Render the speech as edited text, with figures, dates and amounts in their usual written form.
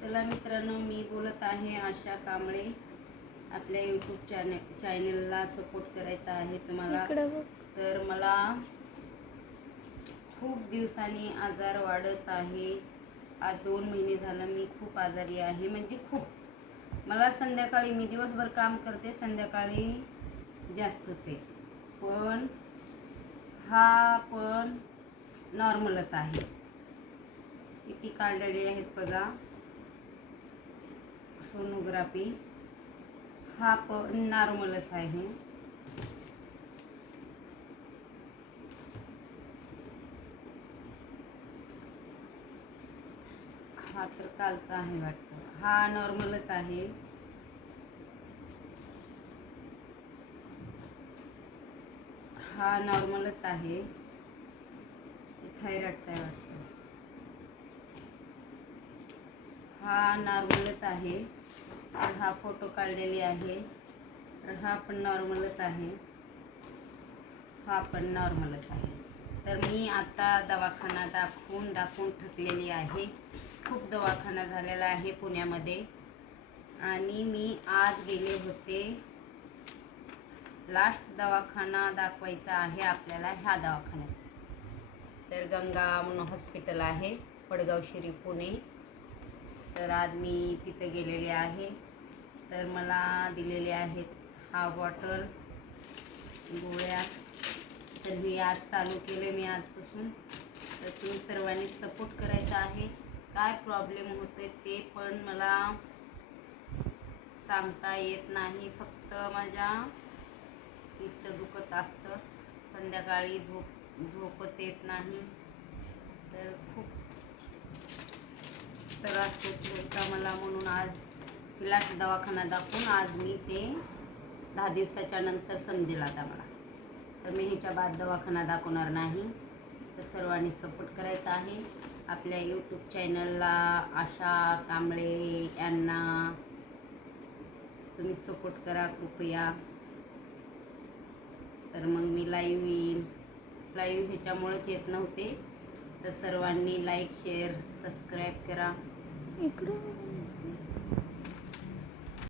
चला मित्रांनो, मी बोलत आहे आशा कांबळे. आपल्या यूट्यूब चॅनलला सपोर्ट करायचा आहे तुम्हाला. तर मला खूप दिवसांनी आजार वाढत आहे. आज 2 महिने झालं मी खूप आजारी आहे. म्हणजे खूप मला संध्याकाळी, मी दिवसभर काम करते, संध्याकाळी जास्त होते. पण पण नॉर्मलच आहे. किती काढलेले आहेत बघा सोनोग्राफी. हा पण नॉर्मलच आहे. हा तर कालचा आहे वाटतं. हा नॉर्मलच आहे. हा नॉर्मलच आहे. थायरॉइडचा आहे वाटतं. हा नॉर्मलच आहे. तर हा फोटो काढलेले आहे. तर हा पण नॉर्मलच आहे. हा पण नॉर्मलच आहे. तर मी आता दवाखाना दाखवून थकलेली आहे. खूप दवाखाना झालेला आहे पुण्यामध्ये. आणि मी आज गेले होते. लास्ट दवाखाना दाखवायचा आहे आपल्याला ह्या दवाखान्यात. तर गंगा म्हणून हॉस्पिटल आहे, पडगाव शिरी, पुणे. तर आज मी तिथे गेलेले आहे. तर मला दिलेले आहेत हा बॉटल गोळ्या. तर मी आज चालू केले, मी आजपासून. तर तुम्ही सर्वांनी सपोर्ट करायचा आहे. काय प्रॉब्लेम होते ते पण मला सांगता येत नाही. फक्त माझ्या इथं दुखत असतं. संध्याकाळी झोपच येत नाही. तर खूप त्रास होता मला. म्हणून आज लास्ट दवाखाना दाखवून आज मी ते 10 दिवसाच्या नंतर समजेल आता मला. तर मी ह्याच्या बाद दवाखाना दाखवणार नाही. तर सर्वांनी सपोर्ट करायचा आहे. आपल्या यूट्यूब चॅनलला आशा कांबळे यांना तुम्ही सपोर्ट करा कृपया. तर मग मी लाईव्ह येईन. लाईव्ह ह्याच्यामुळेच येत नव्हते. तर सर्वांनी लाईक, शेअर, सबस्क्राईब करा.